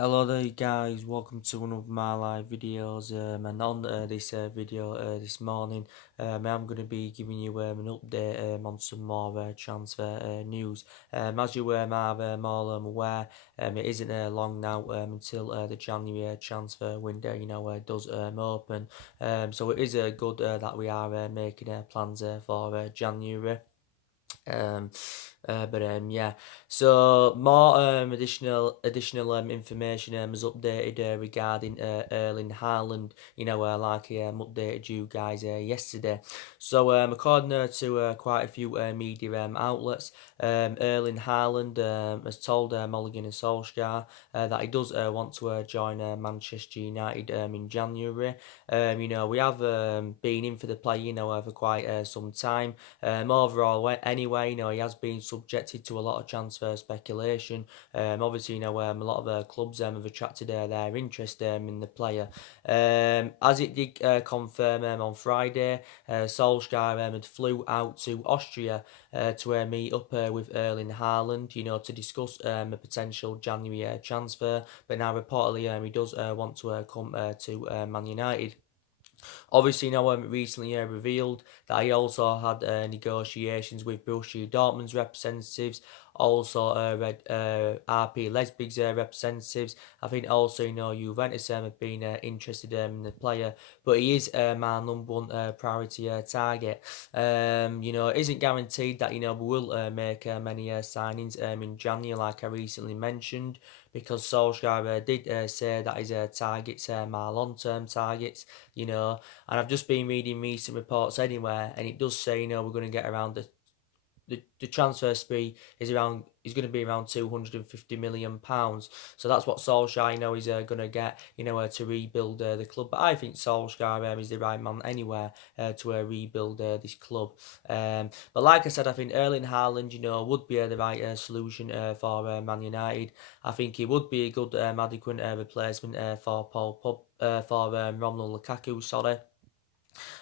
Hello there guys, welcome to one of my live videos and on this video this morning I'm going to be giving you an update on some more transfer news. As you might have all aware, it isn't long now until the January transfer window does open, so it is good that we are making plans for January. Um, yeah, so more additional information was updated regarding Erling Halland. Like I updated you guys yesterday. So according to quite a few media outlets, Erling Haaland has told Mulligan and Solsjaker that he does want to join Manchester United in January. We have been in for the play, for quite some time. Overall, anyway, he has been subjected to a lot of transfer speculation. Obviously, a lot of clubs have attracted their interest in the player. As it did confirm on Friday, Solskjaer had flew out to Austria to meet up with Erling Haaland, to discuss a potential January transfer. But now reportedly, he does want to come to Man United. Obviously, now recently revealed that he also had negotiations with Borussia Dortmund's representatives, also read RP Leipzig's representatives. I think also Juventus have been interested in the player, but he is my number one priority target. It isn't guaranteed that we will make many signings in January, like I recently mentioned, because Solskjaer did say that his targets are my long-term targets, and I've just been reading recent reports anywhere, and it does say, we're going to get around the transfer spree is going to be around £250 million. So that's what Solskjaer, is going to get, to rebuild the club. But I think Solskjaer is the right man anywhere to rebuild this club. But like I said, I think Erling Haaland, would be the right solution for Man United. I think he would be a good adequate replacement for Romelu Lukaku. Sorry.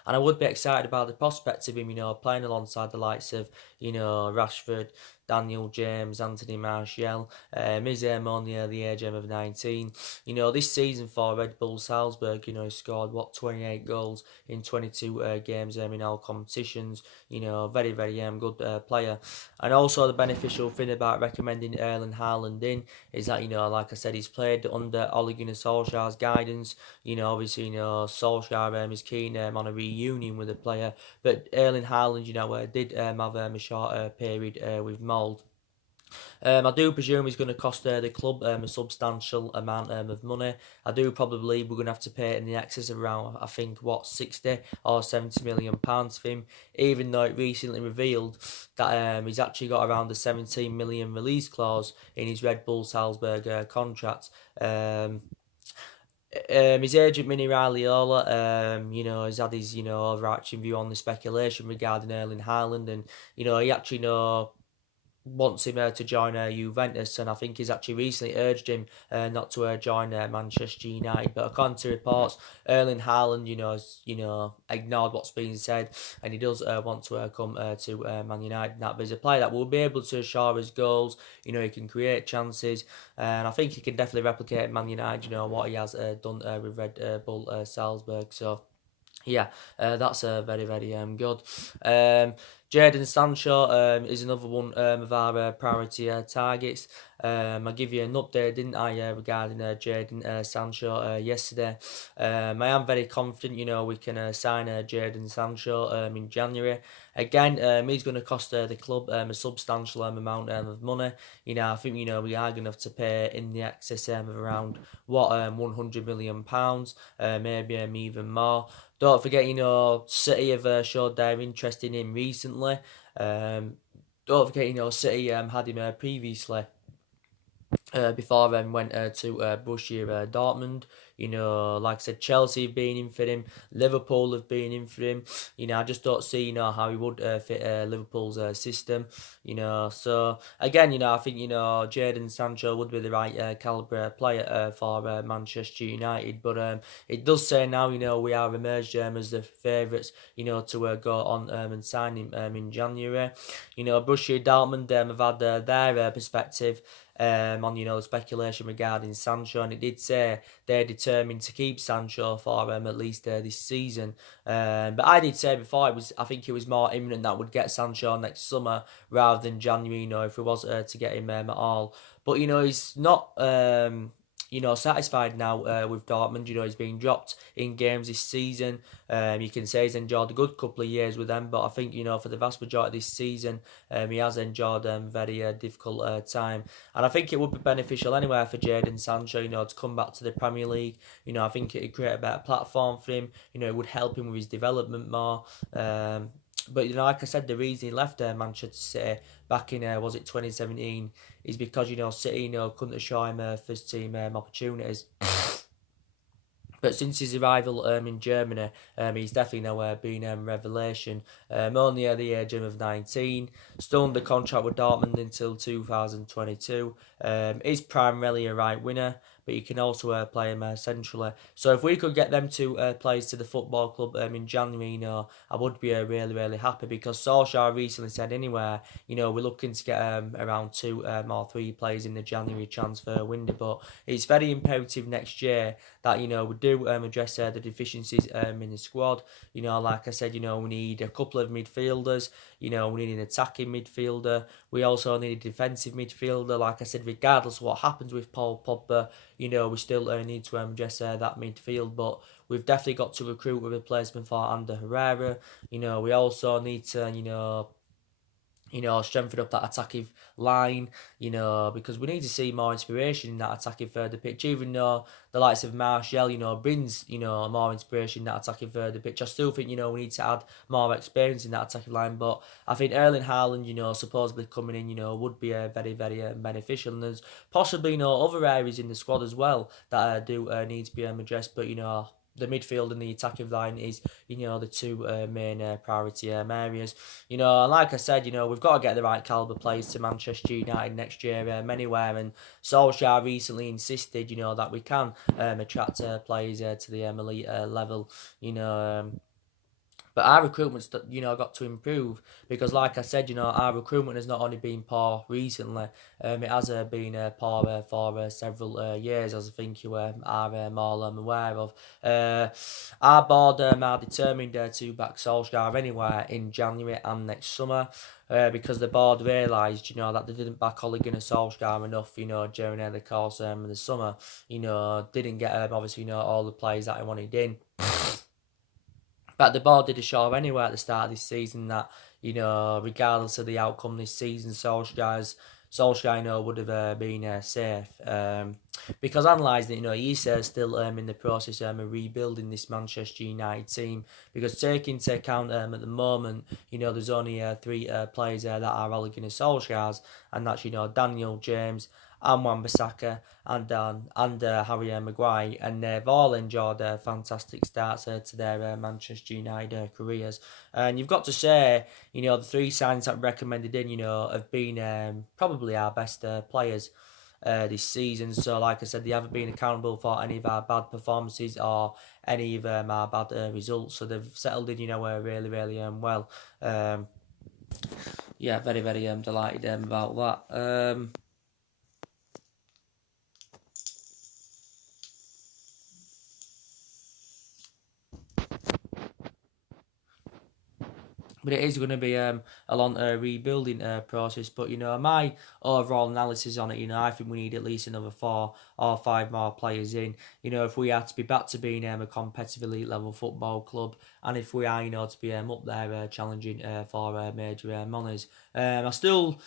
And I would be excited about the prospect of him, playing alongside the likes of, Rashford, Daniel James, Anthony Martial. He's only at the age of 19. This season for Red Bull Salzburg, he scored, 28 goals in 22 games in all competitions. Very, very good player. And also the beneficial thing about recommending Erling Haaland in is that, like I said, he's played under Ole Gunnar Solskjaer's guidance. Obviously, Solskjaer is keen on a reunion with the player, but Erling Haaland, did have a short period with mould. I do presume he's going to cost the club a substantial amount of money. I do probably believe we're going to have to pay in the excess of around, I think, 60 or 70 million pounds for him, even though it recently revealed that he's actually got around the 17 million release clause in his Red Bull Salzburg contract. His agent Mini Raiola, has had his, overarching view on the speculation regarding Erling Haaland, and he actually wants him to join Juventus, and I think he's actually recently urged him not to join Manchester United. But according to reports, Erling Haaland, has ignored what's been said, and he does want to come to Man United. And that there's a player that will be able to assure his goals. He can create chances, and I think he can definitely replicate Man United. What he has done with Red Bull Salzburg. So. Yeah, that's very, very good. Jadon Sancho is another one of our priority targets. I give you an update, didn't I, regarding Jadon Sancho yesterday. I am very confident, we can sign Jadon Sancho in January. Again, he's going to cost the club a substantial amount of money. I think, we are going to have to pay in the excess of around, £100 million, maybe even more. Don't forget, City have showed their interest in him recently. Don't forget, City had him previously before then went to Borussia Dortmund. Like I said, Chelsea have been in for him, Liverpool have been in for him. I just don't see, how he would fit Liverpool's system. So again, I think, Jadon Sancho would be the right calibre player for Manchester United. But it does say now, we are emerged as the favourites, to go on and sign him in January. Borussia Dortmund have had their perspective. on the speculation regarding Sancho, and it did say they're determined to keep Sancho for at least this season. But I did say before I think it was more imminent that would get Sancho next summer rather than January. If we was to get him at all, but he's not. Satisfied now with Dortmund. He's been dropped in games this season. You can say he's enjoyed a good couple of years with them, but I think for the vast majority of this season, he has enjoyed a very difficult time. And I think it would be beneficial anyway for Jadon Sancho, to come back to the Premier League. I think it would create a better platform for him. It would help him with his development more. But like I said, the reason he left Manchester City back in was it 2017 is because City couldn't show him first team opportunities. But since his arrival in Germany, he's definitely now been a revelation. Only at the age of 19, still under contract with Dortmund until 2022. Is primarily a right winger, but you can also play him centrally. So if we could get them two players to the football club in January, I would be really, really happy, because Solsjaker recently said anywhere, we're looking to get around 2 or 3 players in the January transfer window. But it's very imperative next year that, we do address the deficiencies in the squad. Like I said, we need a couple of midfielders. We need an attacking midfielder. We also need a defensive midfielder. Like I said, regardless of what happens with Paul Pogba, we still need to address that midfield. But we've definitely got to recruit a replacement for Ander Herrera. We also need to, strengthen up that attacking line, because we need to see more inspiration in that attacking third of the pitch. Even though the likes of Martial, brings, more inspiration in that attacking third of the pitch, I still think, we need to add more experience in that attacking line. But I think Erling Halland, supposedly coming in, would be very, very beneficial. And there's possibly, other areas in the squad as well that do need to be addressed. But, the midfield and the attacking line is, the two main priority areas. Like I said, we've got to get the right calibre players to Manchester United next year anywhere. And Solskjaer recently insisted, that we can attract players to the elite level, But our recruitment's, got to improve, because, like I said, our recruitment has not only been poor recently, it has been poor for several years, as I think you are more aware of. Our board are determined to back Solskjaer anywhere in January and next summer. Because the board realised, that they didn't back Ole Gunnar Solskjaer enough, during the course of the summer. Didn't get, obviously, all the players that he wanted in. But the board did a show anyway at the start of this season that, regardless of the outcome this season, Solskjaer, would have been safe. Because analysing it, he's still in the process of rebuilding this Manchester United team. Because taking into account at the moment, there's only 3 players that are Ole Gunnar Solskjaer's, and that's, Daniel James and Wan-Bissaka and Harry Maguire, and they've all enjoyed fantastic starts to their Manchester United careers. And you've got to say, the 3 signings that recommended in, have been probably our best players this season. So, like I said, they haven't been accountable for any of our bad performances or any of our bad results. So they've settled in, really, really well. Yeah, very, very delighted about that. But it is going to be a long rebuilding process. But, my overall analysis on it, I think we need at least another 4 or 5 more players in. If we are to be back to being a competitive elite level football club, and if we are, to be up there challenging for major honours. I still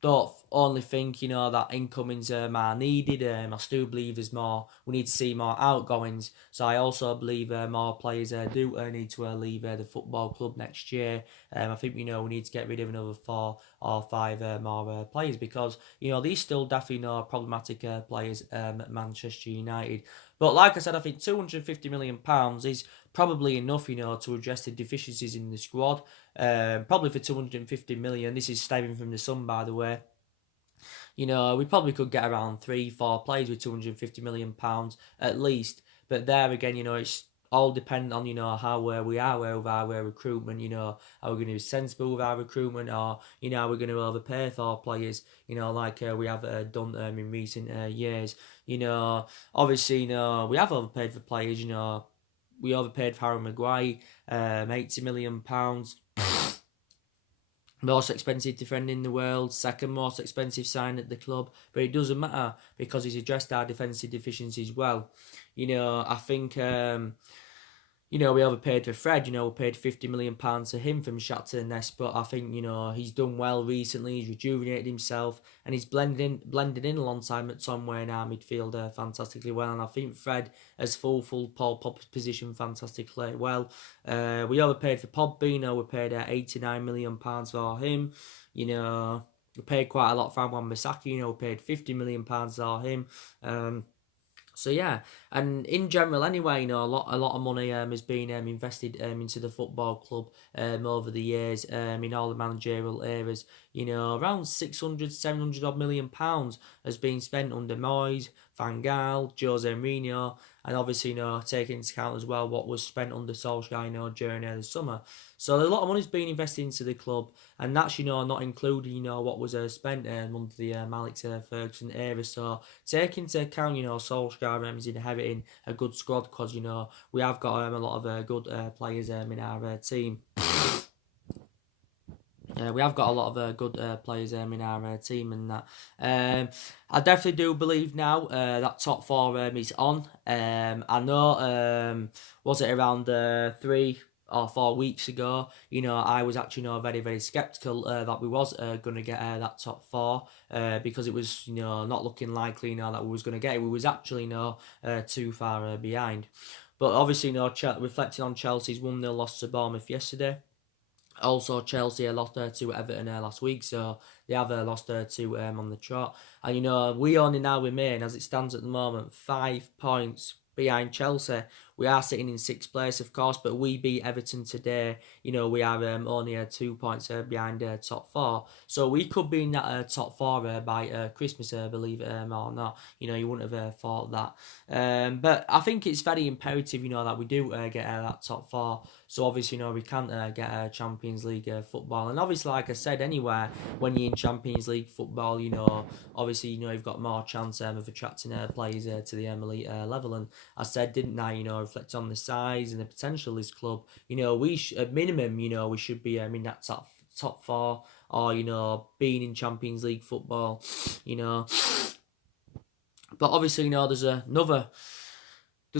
don't only think, that incomings are needed. I still believe there's more. We need to see more outgoings. So I also believe more players do need to leave the football club next year. I think, we need to get rid of another 4 or 5 more players, because, these still definitely problematic players at Manchester United. But like I said, I think £250 million is probably enough, to address the deficiencies in the squad. Probably for 250 million. This is stemming from the Sun, by the way. We probably could get around 3-4 players with £250 million at least. But there again, it's all dependent on, how we are with our recruitment. Are we going to be sensible with our recruitment, or are we going to overpay for players? Like we have done in recent years. Obviously, we have overpaid for players. We overpaid for Harry Maguire, £80 million. Most expensive defender in the world, second most expensive sign at the club, but it doesn't matter because he's addressed our defensive deficiencies well. I think we overpaid for Fred. We paid £50 million to him from Shakhtar Donetsk, but I think he's done well recently. He's rejuvenated himself, and he's blended in alongside McTominay in our midfield fantastically well. And I think Fred has fulfilled Paul Popper's position fantastically well. We overpaid for Pogba. We paid £89 million for him. We paid quite a lot for Wan-Bissaka. We paid £50 million for him. So yeah, and in general, anyway, a lot of money has been invested into the football club over the years in all the managerial eras. Around 600, 700 odd £1 million has been spent under Moyes, Van Gaal, Jose Mourinho, and obviously, taking into account as well what was spent under Solsjaker, during the summer. So a lot of money's been invested into the club, and that's, not including, what was spent under the Alex Ferguson era. So take into account, Solskjaer is inheriting a good squad because, we have got a lot of good players in our team. We have got a lot of good players in our team, and that. I definitely do believe now that top four is on. I know, was it around 3 or 4 weeks ago, I was actually very, very sceptical that we was going to get that top four because it was, not looking likely, that we was going to get it. We was actually, too far behind. But obviously, reflecting on Chelsea's 1-0 loss to Bournemouth yesterday. Also, Chelsea lost to Everton last week, so they have lost 2 on the trot. And we only now remain, as it stands at the moment, 5 points behind Chelsea. We are sitting in 6th place, of course, but we beat Everton today. We are only 2 points behind top 4. So we could be in that top 4 by Christmas, believe it or not. You wouldn't have thought that. But I think it's very imperative, that we do get that top 4. So obviously, we can't get Champions League football. And obviously, like I said, anywhere when you're in Champions League football, obviously, you've got more chance of attracting players to the elite level. And I said, didn't I, reflect on the size and the potential of this club. We at minimum, we should be in that top 4, or being in Champions League football. But obviously, there's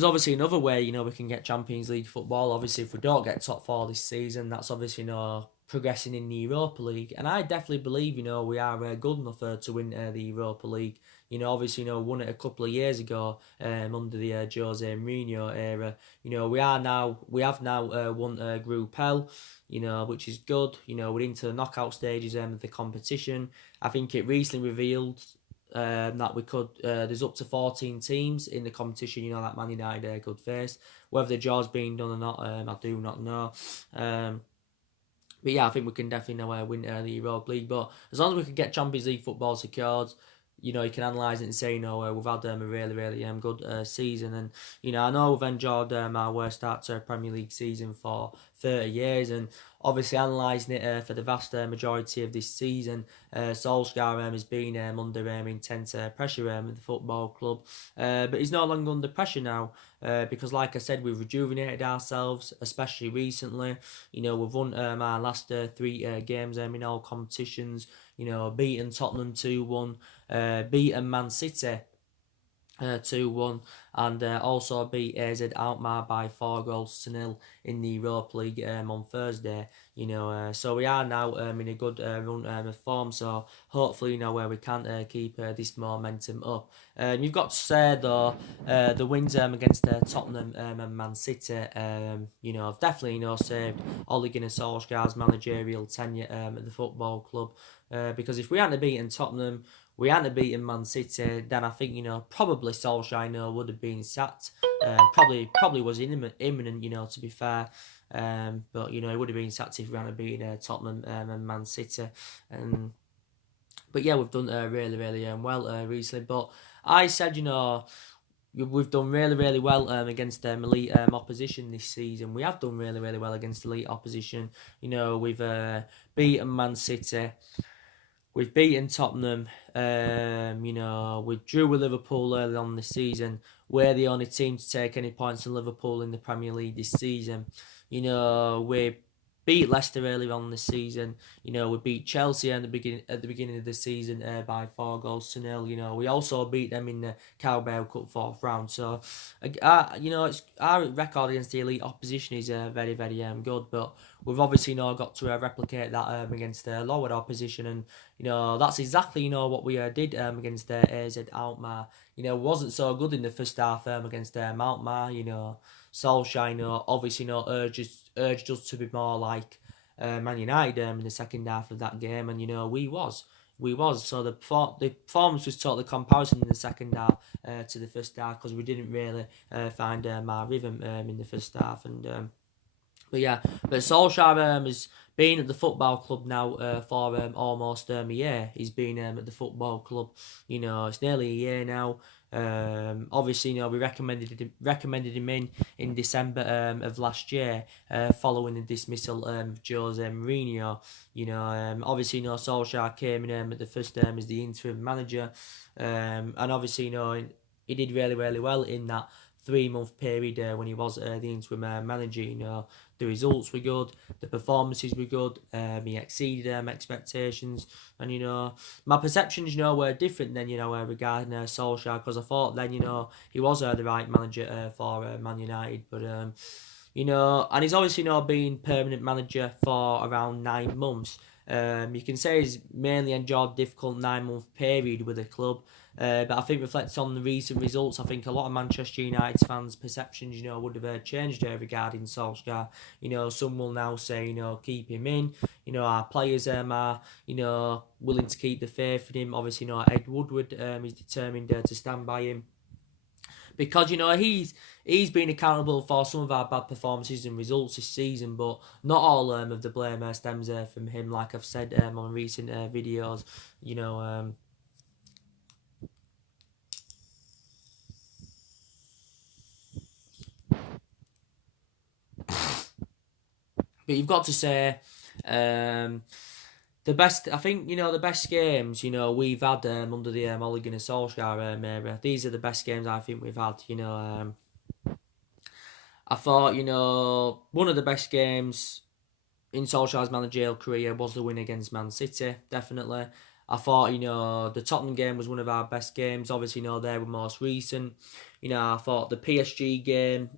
obviously another way, we can get Champions League football. Obviously, if we don't get top 4 this season, that's obviously, progressing in the Europa League. And I definitely believe, we are good enough to win the Europa League. Obviously, won it a couple of years ago under the Jose Mourinho era. We have now won Group L, which is good. We're into the knockout stages of the competition. I think it recently revealed that we could, there's up to 14 teams in the competition, that Man United could face. Whether the jaw's being done or not, I do not know. But yeah, I think we can definitely win the Europa League. But as long as we can get Champions League football secured, you can analyse it and say, we've had a really, really good season. And, I know we've enjoyed our worst start to a Premier League season for 30 years. And obviously analysing it for the vast majority of this season, Solskjaer has been under intense pressure with the football club. But he's no longer under pressure now because, like I said, we've rejuvenated ourselves, especially recently. We've won our last 3 games in all competitions. Beaten Tottenham 2-1, beaten Man City 2-1, and also beat AZ Alkmaar by 4-0 in the Europa League on Thursday. So we are now in a good run of form. So hopefully, where we can keep this momentum up. You've got to say though, the wins against Tottenham and Man City, have definitely saved Ole Gunnar Solskjaer's managerial tenure at the football club. Because if we hadn't beaten Tottenham, we hadn't beaten Man City, then I think, probably Solskjaer, would have been sacked. Probably was imminent, to be fair. But, he would have been sacked if we hadn't beaten Tottenham and Man City. But yeah, we've done really, really well recently. But I said, we've done really, really well against elite opposition this season. We have done really, really well against elite opposition. We've beaten Man City. We've beaten Tottenham. We drew with Liverpool early on this season. We're the only team to take any points from Liverpool in the Premier League this season. We beat Leicester earlier on this season. We beat Chelsea at the beginning of the season by 4-0. We also beat them in the Carabao Cup fourth round. So, it's our record against the elite opposition is very, very good. But we've obviously got to replicate that against the lower opposition, and that's exactly what we did against AZ Alkmaar. Wasn't so good in the first half against Alkmaar. Solsjaker, obviously, urged us to be more like Man United in the second half of that game, and we was. So the performance was totally comparison in the second half to the first half, because we didn't really find our rhythm in the first half, and but Solskjaer has been at the football club now for almost a year. He's been at the football club, it's nearly a year now. Obviously, we recommended him in December of last year, following the dismissal of Jose Mourinho. Obviously, Solskjaer came in at the first term as the interim manager, and obviously, he did really, really well in that 3-month period when he was the interim manager. The results were good, the performances were good, he exceeded expectations, and my perceptions were different then regarding Solskjaer, because I thought then he was the right manager for Man United, but and he's obviously been permanent manager for around 9 months. You can say he's mainly enjoyed a difficult 9-month period with the club. But I think reflecting on the recent results, I think a lot of Manchester United fans' perceptions, would have changed regarding Solskjaer. Some will now say, keep him in. Our players are, willing to keep the faith in him. Obviously, Ed Woodward is determined to stand by him, because he's been accountable for some of our bad performances and results this season, but not all of the blame stems from him, like I've said on recent videos. But you've got to say, the best, I think, the best games, we've had under the Ole Gunnar Solskjaer era. These are the best games I think we've had. I thought, one of the best games in Solskjaer's managerial career was the win against Man City, definitely. I thought, the Tottenham game was one of our best games. Obviously, they were most recent. I thought the PSG game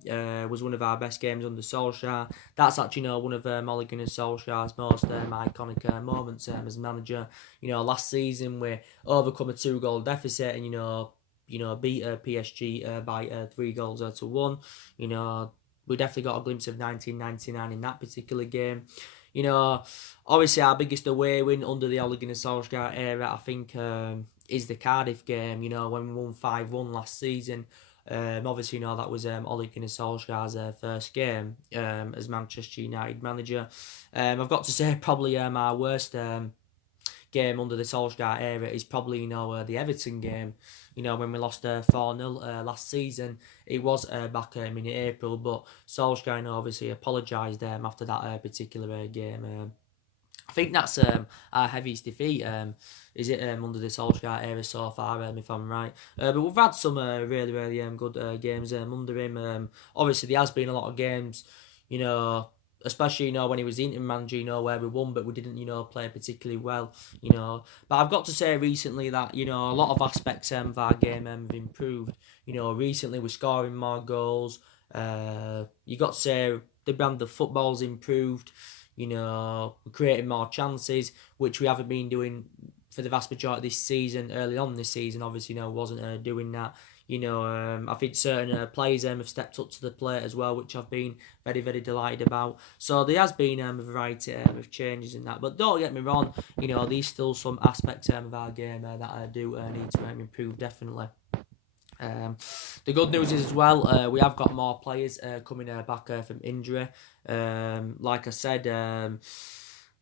was one of our best games under Solskjaer. That's actually, one of Ole Gunnar Solskjaer's most iconic moments as manager. Last season we overcome a 2-goal deficit and, beat PSG by 3-1. We definitely got a glimpse of 1999 in that particular game. Obviously our biggest away win under the Ole Gunnar Solskjaer era, I think, is the Cardiff game, when we won 5-1 last season. Obviously, that was Ole Gunnar Solskjaer's first game as Manchester United manager. I've got to say, probably our worst game under the Solskjaer era is probably, the Everton game. When we lost 4-0 last season. It was back in April, but Solskjaer obviously apologised after that particular game. I think that's our heaviest defeat. Is it under the Solskjaer era so far, if I'm right? But we've had some really, really good games under him. Obviously, there has been a lot of games, especially, when he was the interim manager, where we won, but we didn't, play particularly well, But I've got to say recently that, a lot of aspects of our game have improved. Recently we're scoring more goals. You got to say the brand of football's improved. We're creating more chances, which we haven't been doing for the vast majority of this season. Early on this season, obviously, wasn't doing that. I think certain players have stepped up to the plate as well, which I've been very, very delighted about. So there has been a variety of changes in that. But don't get me wrong, there's still some aspects of our game that I do need to improve, definitely. The good news is as well, we have got more players coming back from injury. Like I said,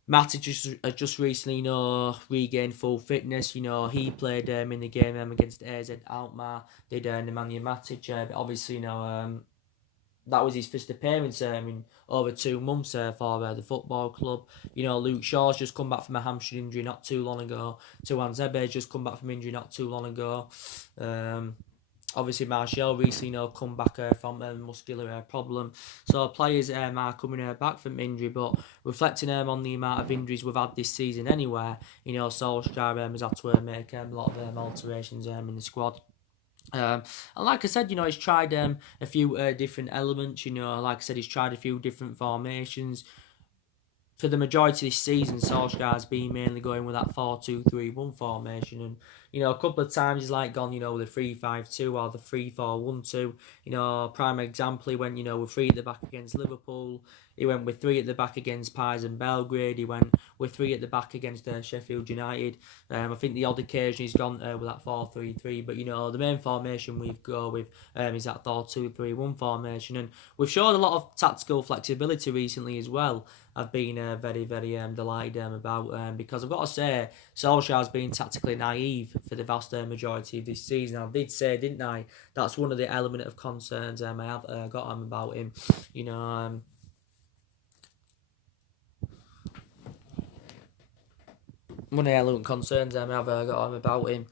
Matic has just recently, regained full fitness. He played in the game against AZ Alkmaar. Did Nemanja Matic, but obviously, that was his first appearance in over 2 months for the football club. Luke Shaw's just come back from a hamstring injury not too long ago. Tuan Zebe's just come back from injury not too long ago. Obviously, Martial recently, come back from a muscular problem. So players are coming back from injury, but reflecting on the amount of injuries we've had this season anyway, Solsjaker has had to make a lot of alterations in the squad. And like I said, he's tried a few different elements. Like I said, he's tried a few different formations. For the majority of this season, Solskjaer's been mainly going with that 4-2-3-1 formation, and a couple of times he's gone, with the 3-5-2 or the 3-4-1-2. Prime example, he went, with 3 at the back against Liverpool. He went with 3 at the back against Partizan Belgrade. He went with 3 at the back against Sheffield United. I think the odd occasion he's gone with that 4-3-3, but the main formation we've go with is that 4-2-3-1 formation, and we've showed a lot of tactical flexibility recently as well. I've been very, very delighted about because I've got to say, Solskjaer's been tactically naive for the vast majority of this season. I did say, didn't I? That's one of the element of concerns I have got about him. One of the element concerns I have got about him.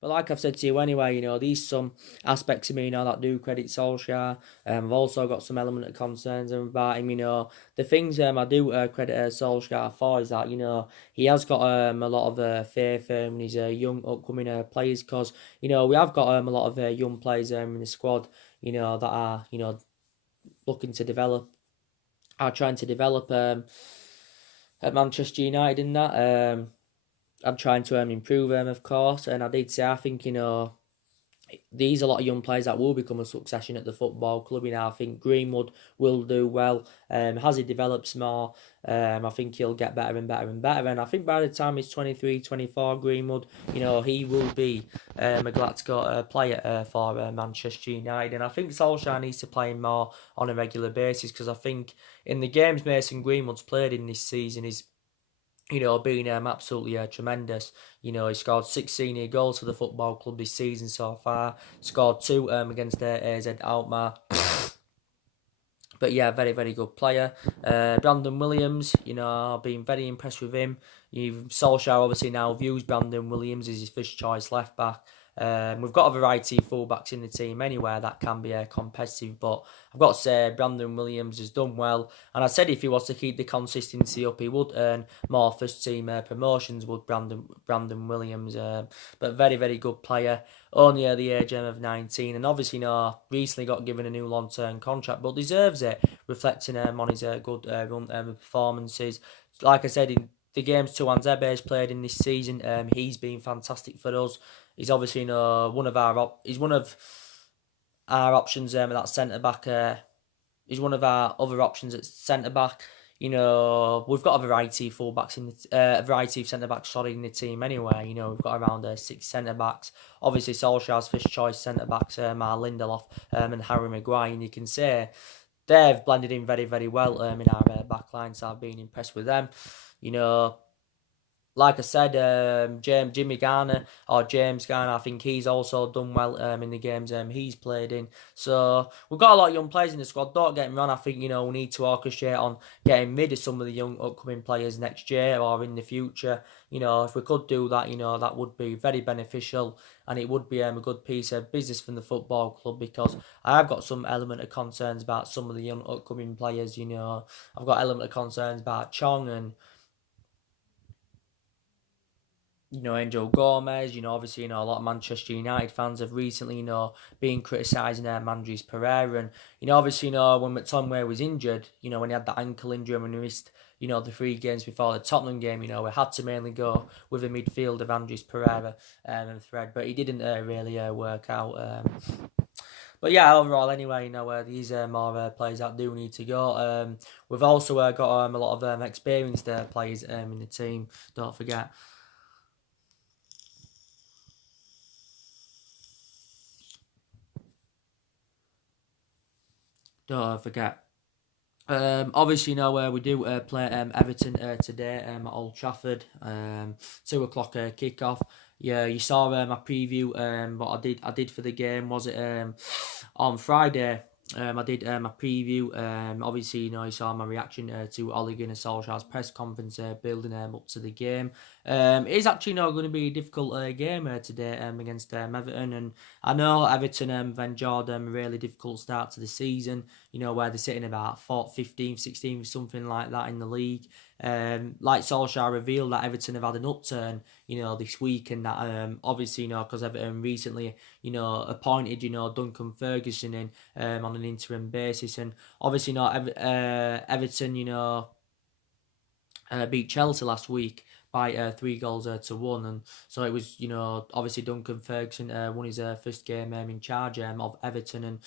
But like I've said to you anyway, these some aspects of me, that do credit Solskjaer. I've also got some element of concerns about him, The things I do credit Solskjaer for is that, he has got a lot of faith in his young upcoming players, because, we have got a lot of young players in the squad, that are, looking to develop, are trying to develop at Manchester United in that. I'm trying to improve them, of course, and I did say I think these are a lot of young players that will become a succession at the football club. I think Greenwood will do well. As he develops more, I think he'll get better and better and better. And I think by the time he's 23, 24, Greenwood, he will be a Galactico player for Manchester United. And I think Solskjaer needs to play him more on a regular basis, because I think in the games Mason Greenwood's played in this season, is being absolutely tremendous. He scored 6 senior goals for the football club this season so far. Scored 2 against AZ Alkmaar. But yeah, very, very good player. Brandon Williams, I've been very impressed with him. Solskjaer obviously now views Brandon Williams as his first choice left back. We've got a variety of fullbacks in the team anyway that can be competitive, but I've got to say Brandon Williams has done well, and I said if he was to keep the consistency up, he would earn more first team promotions, would Brandon Williams. But very, very good player, only at the age of 19, and obviously recently got given a new long-term contract, but deserves it, reflecting on his good run performances. Like I said, in the games Tuan Zebe's played in this season, he's been fantastic for us. He's obviously one of our options at that centre back. He's one of our other options at centre back. We've got a variety of fullbacks a variety of centre backs in the team anyway. We've got around 6 centre backs. Obviously, Solskjaer's first choice centre backs are Lindelof and Harry Maguire, and you can say they've blended in very, very well in our back line. So I've been impressed with them. Like I said, James Garner, I think he's also done well in the games he's played in. So we've got a lot of young players in the squad. Don't get me wrong, I think we need to orchestrate on getting rid of some of the young upcoming players next year or in the future. If we could do that, that would be very beneficial, and it would be a good piece of business from the football club, because I have got some element of concerns about some of the young upcoming players. I've got element of concerns about Chong and Angel Gomez. Obviously, a lot of Manchester United fans have recently, been criticising Mandres Pereira. And, obviously, when McTominay was injured, when he had that ankle injury and when he missed, the 3 games before the Tottenham game, we had to mainly go with a midfield of Andres Pereira and Fred, but he didn't really work out. But yeah, overall, anyway, these are more players that do need to go. We've also got a lot of experienced players in the team, don't forget. Don't forget. Obviously, we do play Everton today at Old Trafford. 2 o'clock kickoff. Yeah, you saw my preview. What I did for the game was it on Friday. I did my preview. Obviously, you saw my reaction to Ole Gunnar Solskjaer's press conference, building up to the game. It is actually not going to be a difficult game today against Everton, and I know Everton endured a really difficult start to the season. Where they're sitting about 4th, 15th, 16th, something like that in the league. Like Solskjaer revealed that Everton have had an upturn, this week, and that obviously, because Everton recently, appointed, Duncan Ferguson in on an interim basis, and obviously, Everton, beat Chelsea last week by 3 goals to 1, and so it was, obviously Duncan Ferguson won his first game in charge of Everton, and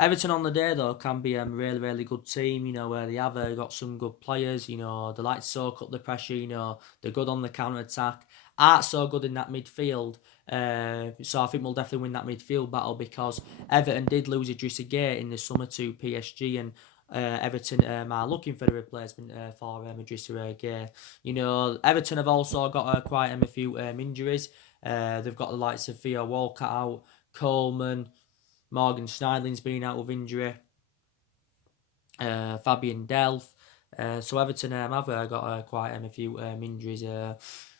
Everton on the day though can be a really, really good team, where they have got some good players, they like to soak up the pressure, they're good on the counter attack, aren't so good in that midfield. So I think we'll definitely win that midfield battle, because Everton did lose Idrissa Gueye in the summer to PSG, and Everton are looking for the replacement for Idrissa Gueye. Everton have also got quite a few injuries. They've got the likes of Theo Walcott out, Coleman, Morgan Schneidling's been out with injury, Fabian Delph. So Everton have got quite a few injuries.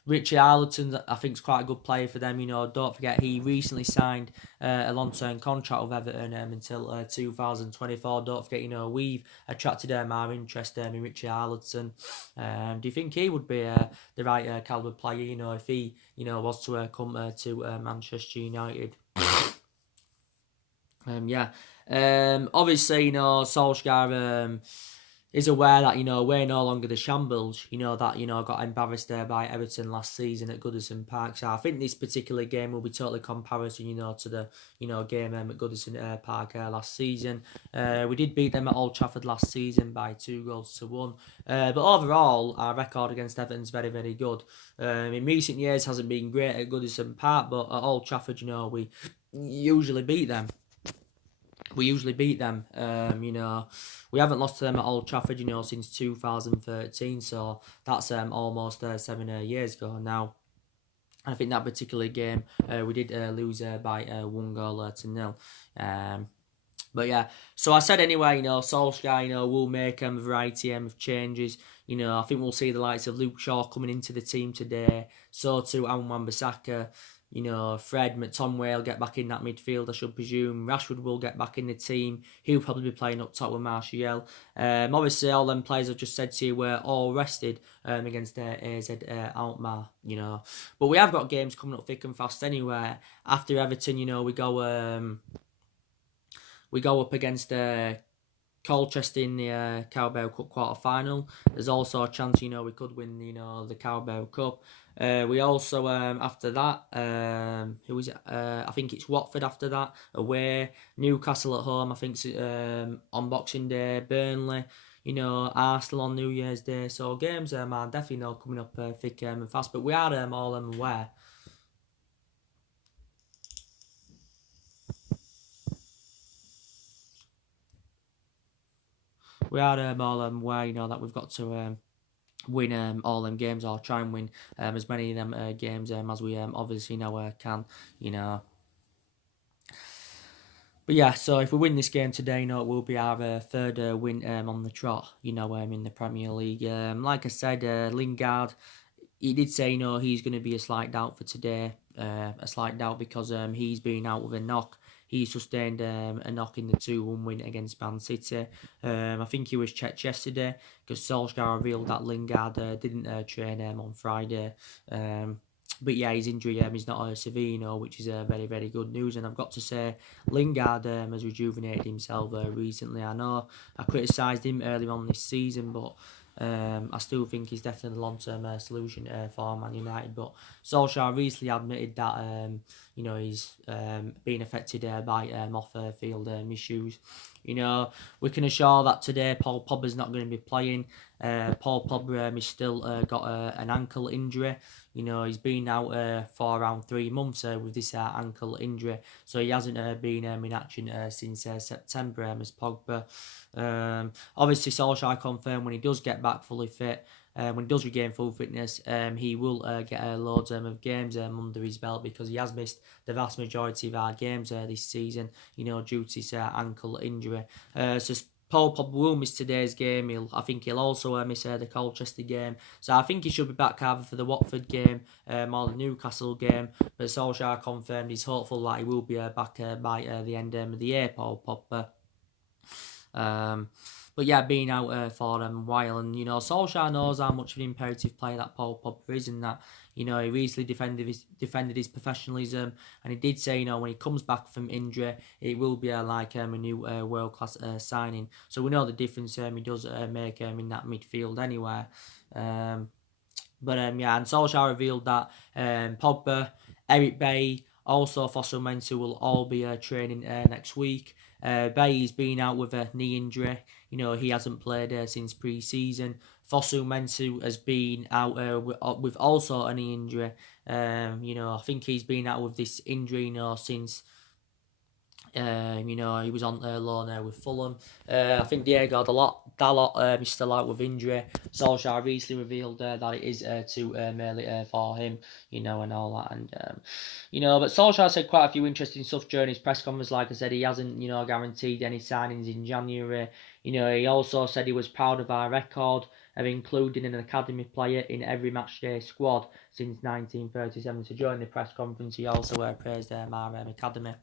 Richie Arlington, I think, is quite a good player for them. Don't forget he recently signed a long-term contract with Everton until 2024. Don't forget, we've attracted our interest in Richie Arlington. Do you think he would be the right caliber player? If he was to come to Manchester United? Obviously, Solskjaer is aware that, we're no longer the shambles, that, got embarrassed by Everton last season at Goodison Park. So I think this particular game will be totally comparison, to the, game at Goodison Park last season. We did beat them at Old Trafford last season by 2 goals to 1. But overall, our record against Everton's very, very good. In recent years, hasn't been great at Goodison Park, but at Old Trafford, we usually beat them. We haven't lost to them at Old Trafford, since 2013, so that's almost 7 years ago now. I think that particular game, we did lose by 1 goal to 0. But yeah, so I said anyway, Solskjaer, will make a variety of changes. I think we'll see the likes of Luke Shaw coming into the team today, so too Wan-Bissaka. Fred McTominay will get back in that midfield, I should presume. Rashford will get back in the team. He'll probably be playing up top with Martial. Obviously, all them players I've just said to you were all rested against AZ Alkmaar, But we have got games coming up thick and fast anyway. After Everton, we go up against Colchester in the Carabao Cup quarter-final. There's also a chance, we could win, the Carabao Cup. We also, after that, who is it? I think it's Watford after that, away. Newcastle at home, I think it's on Boxing Day. Burnley, Arsenal on New Year's Day. So games are definitely coming up thick and fast. But we are all aware. We are all aware, that we've got to win all them games, or try and win as many of them games as we obviously can, But yeah, so if we win this game today, it will be our third win on the trot, in the Premier League. Like I said, Lingard, he did say, he's going to be a slight doubt for today. A slight doubt because he's been out with a knock. He sustained a knock in the 2-1 win against Man City. I think he was checked yesterday, because Solskjaer revealed that Lingard didn't train on Friday. But yeah, his injury is not severe, which is very, very good news. And I've got to say, Lingard has rejuvenated himself recently. I know I criticised him earlier on this season, but I still think he's definitely the long-term solution for Man United. But Solskjaer recently admitted that he's being affected by off-field issues. You know, we can assure that today Paul Pogba's not going to be playing. Paul Pogba has still got an ankle injury. You know, he's been out for around 3 months with this ankle injury, so he hasn't been in action since September as Pogba. Obviously, Solsjaker confirmed when he does get back fully fit, when he does regain full fitness, he will get loads of games under his belt, because he has missed the vast majority of our games this season, you know, due to his ankle injury. So Paul Pogba will miss today's game. I think he'll also miss the Colchester game. So I think he should be back either for the Watford game or the Newcastle game. But Solskjaer confirmed he's hopeful that he will be back by the end of the year, Paul Pogba. But yeah, being out for a while, and you know, Solskjaer knows how much of an imperative player that Paul Pogba is, and that, you know, he easily defended his professionalism, and he did say, you know, when he comes back from injury, it will be like a new world class signing. So we know the difference he does make in that midfield anyway. Yeah, and Solskjaer revealed that Pogba, Eric Bailly, also Fosu Mensah will all be training next week. Bailly's been out with a knee injury. You know, he hasn't played since pre-season. Fosu Mensah has been out with also a knee injury. You know, I think he's been out with this injury, you know, since you know, he was on loan with Fulham. I think Diego Dalot is still out with injury. Solskjaer recently revealed that it is too early for him, you know, and all that. And you know, but Solskjaer said quite a few interesting stuff during his press conference. Like I said, he hasn't, you know, guaranteed any signings in January. You know, he also said he was proud of our record of including an academy player in every matchday squad since 1937. So during the press conference, he also praised our academy.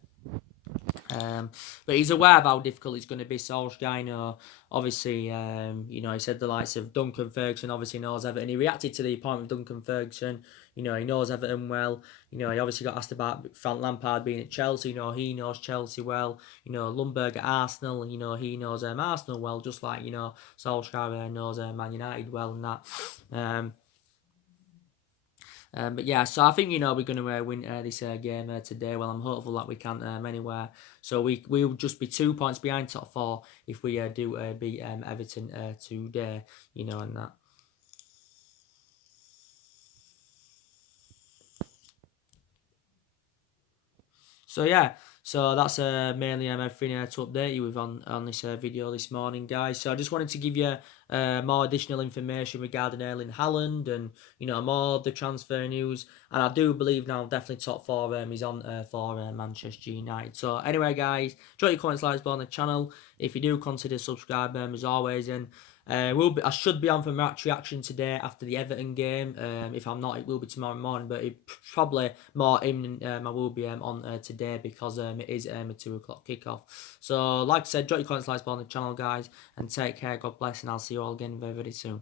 But he's aware of how difficult it's going to be. Solskjaer, you know, obviously, you know, he said the likes of Duncan Ferguson obviously knows Everton. He reacted to the appointment of Duncan Ferguson. You know, he knows Everton well. You know, he obviously got asked about Frank Lampard being at Chelsea. You know, he knows Chelsea well. You know, Lundberg at Arsenal. You know, he knows Arsenal well, just like, you know, Solskjaer knows Man United well and that. But yeah, so I think, you know, we're going to win this game today. Well, I'm hopeful that we can anyway. So we'll just be 2 points behind top four if we do beat Everton today, you know, and that. So yeah, so that's mainly everything to update you with on this video this morning, guys. So I just wanted to give you more additional information regarding Erling Halland, and, you know, more of the transfer news. And I do believe now definitely top four is on for Manchester United. So anyway, guys, drop your comments, likes below on the channel. If you do, consider subscribing as always, and I should be on for match reaction today after the Everton game. If I'm not, it will be tomorrow morning, but it probably more imminent. I will be on today, because it is a 2 o'clock kickoff. So, like I said, drop your comments, likes below on the channel, guys, and take care. God bless, and I'll see you all again very, very soon.